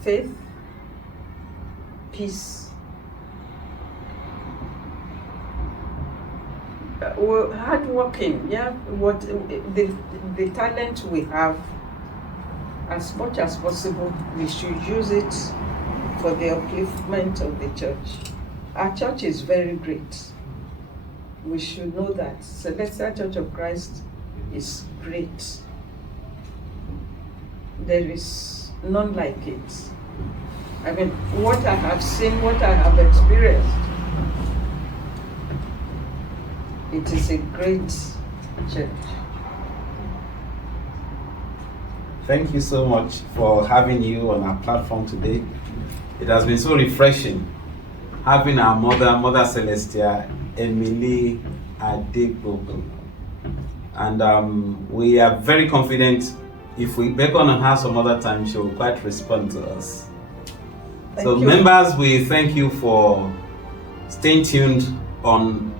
faith, peace. Hard working, what the talent we have as much as possible, we should use it for the upliftment of the church. Our church is very great. We should know that Celestial Church of Christ is great. There is none like it. I mean, what I have seen, what I have experienced, it is a great church. Thank you so much for having you on our platform today. It has been so refreshing having our Mother Celestia, Emily Adegbokun. And we are very confident if we beckon on her some other time, she will quite respond to us. Thank you. Members, we thank you for staying tuned on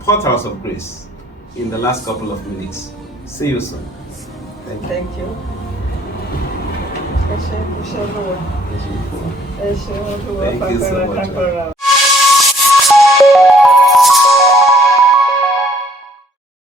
Portals of Grace in the last couple of minutes. See you soon. Thank you. Thank you. Thank you so much.